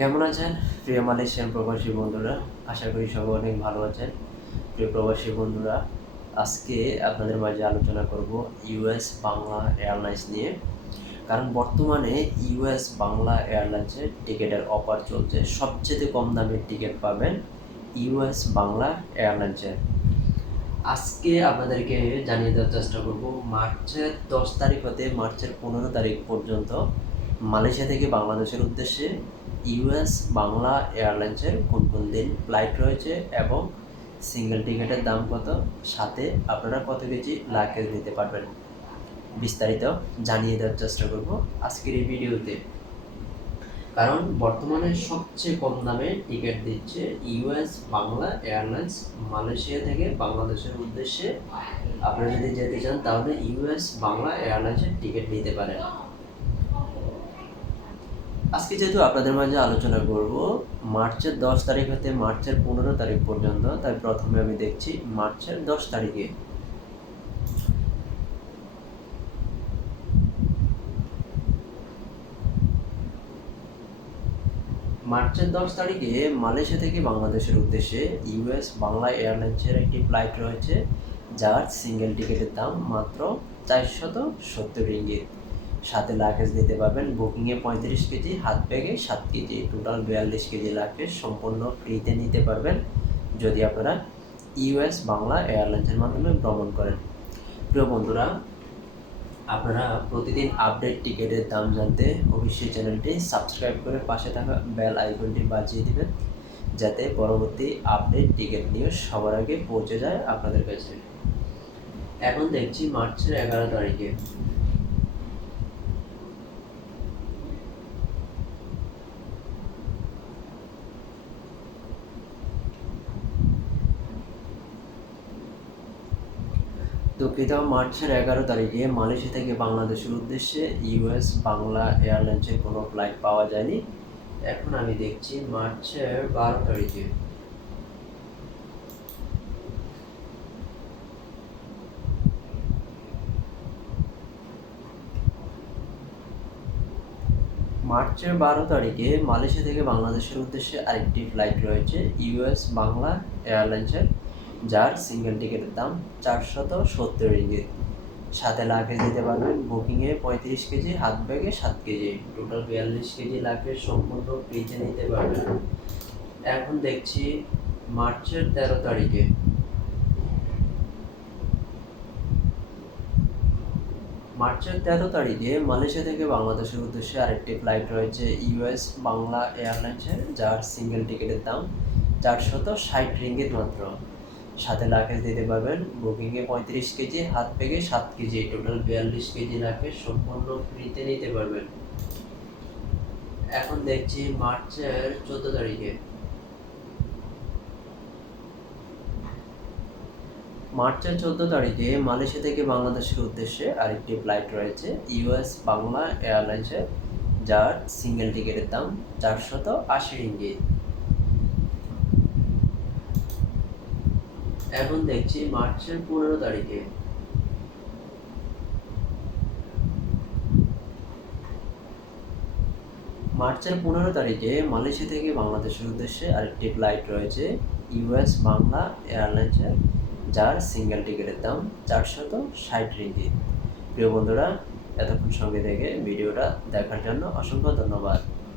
কেমন আছেন প্রিয় মালয়েশিয়ান প্রবাসী বন্ধুরা? আশা করি সবাই অনেক ভালো আছেন। প্রিয় প্রবাসী বন্ধুরা, আজকে আপনাদের মাঝে আলোচনা করব ইউএস বাংলা এয়ারলাইন্স নিয়ে। কারণ বর্তমানে ইউএস বাংলা এয়ারলাইন্সের টিকিটের অফার চলছে। সবচেয়ে কম দামের টিকিট পাবেন ইউএস বাংলা এয়ারলাইন্সের। আজকে আপনাদেরকে জানিয়ে দেওয়ার চেষ্টা করব মার্চের 10 তারিখ হতে মার্চের 15 তারিখ পর্যন্ত মালয়েশিয়া থেকে বাংলাদেশের উদ্দেশ্যে ইউএস বাংলা এয়ারলাইন্সের কোন কোন দিন ফ্লাইট রয়েছে এবং সিঙ্গেল টিকিটের দাম কত, সাথে আপনারা কত কেজি লাগেজ নিতে পারবেন, বিস্তারিত জানিয়ে দেওয়ার চেষ্টা করব আজকের এই ভিডিওতে। কারণ বর্তমানে সবচেয়ে কম দামে টিকিট দিচ্ছে ইউএস বাংলা এয়ারলাইন্স মালয়েশিয়া থেকে বাংলাদেশের উদ্দেশ্যে। আপনারা যদি যেতে চান তাহলে ইউএস বাংলা এয়ারলাইন্সের টিকিট নিতে পারেন। আজকে যেহেতু আপনাদের মাঝে আলোচনা করব মার্চের 10 তারিখ হতে মার্চের 15 তারিখ পর্যন্ত, তাই প্রথমে আমি দেখছি মার্চের 10 তারিখে। মার্চের 10 তারিখে মালয়েশিয়া থেকে বাংলাদেশের উদ্দেশ্যে ইউএস বাংলা এয়ারলাইন্সের একটি ফ্লাইট রয়েছে, যার সিঙ্গেল টিকিটের দাম মাত্র 470 রিঙ্গিত। সাথে লাগেজ নিতে পারবেন বুকিংয়ে 35 কেজি, হাত ব্যাগে 7 কেজি, টোটাল 42 কেজি লাগেজ সম্পূর্ণ ফ্রিতে নিতে পারবেন যদি আপনারা ইউএস বাংলা এয়ারলাইন্সের মাধ্যমে ভ্রমণ করেন। প্রিয় বন্ধুরা, আপনারা প্রতিদিন আপডেট টিকিটের দাম জানতে অবশ্যই চ্যানেলটি সাবস্ক্রাইব করে পাশে থাকা বেল আইকনটি বাজিয়ে দিবেন, যাতে পরবর্তী আপডেট টিকিট নিউজ সবার আগে পৌঁছে যায় আপনাদের কাছে। এখন দেখছি মার্চের 11 তারিখে। দুঃখিত, মার্চের 11 তারিখে মালয়েশিয়া থেকে বাংলাদেশের উদ্দেশ্যে ইউএস বাংলা এয়ারলাইন্সের কোনো ফ্লাইট পাওয়া যায়নি। এখন আমি দেখছি মার্চের 12 তারিখে। মার্চের 12 তারিখে মালয়েশিয়া থেকে বাংলাদেশের উদ্দেশ্যে আরেকটি ফ্লাইট রয়েছে ইউএস বাংলা এয়ারলাইন্সের, যার সিঙ্গেল টিকিটের দাম 470 রিঙ্গিত। সাথে লাগেজ দিতে পারবেন বুকিংয়ে 35 কেজি, হাত ব্যাগে 7 কেজি, টোটাল 42 কেজি লাগেজ সম্পূর্ণ ফ্রিতে নিতে পারবেন। এখন দেখছি মার্চের 13 তারিখে। মার্চের 13 তারিখে মালয়েশিয়া থেকে বাংলাদেশের উদ্দেশ্যে আরেকটি ফ্লাইট রয়েছে ইউএস বাংলা এয়ারলাইন্সের, যার সিঙ্গেল টিকিটের দাম 460 রিঙ্গিত মাত্র। সাথে লাগেজ দিতে পারবেন বুকিংয়ে 35 কেজি, হাত ব্যাগে 7 কেজি, টোটাল 42 কেজি লাগেজ সম্পূর্ণ ফ্রিতে নিতে পারবেন। এখন দেখছি মার্চের 14 তারিখে। মার্চের 14 তারিখে মালয়েশিয়া থেকে বাংলাদেশের উদ্দেশ্যে আরেকটি ফ্লাইট রয়েছে ইউএস বাংলা এয়ারলাইন্সের, যার সিঙ্গেল টিকিটের দাম 480 রিঙ্গিত। এখন দেখছি মার্চের 15 তারিখে। মার্চের 15 তারিখে মালয়েশিয়া থেকে বাংলাদেশের উদ্দেশ্যে আরেকটি ফ্লাইট রয়েছে ইউএস বাংলা এয়ারলাইন্সের, যার সিঙ্গেল টিকিটের দাম 460 রিঙ্গিত। প্রিয় বন্ধুরা, এতক্ষণ সঙ্গে থেকে ভিডিওটা দেখার জন্য অসংখ্য ধন্যবাদ।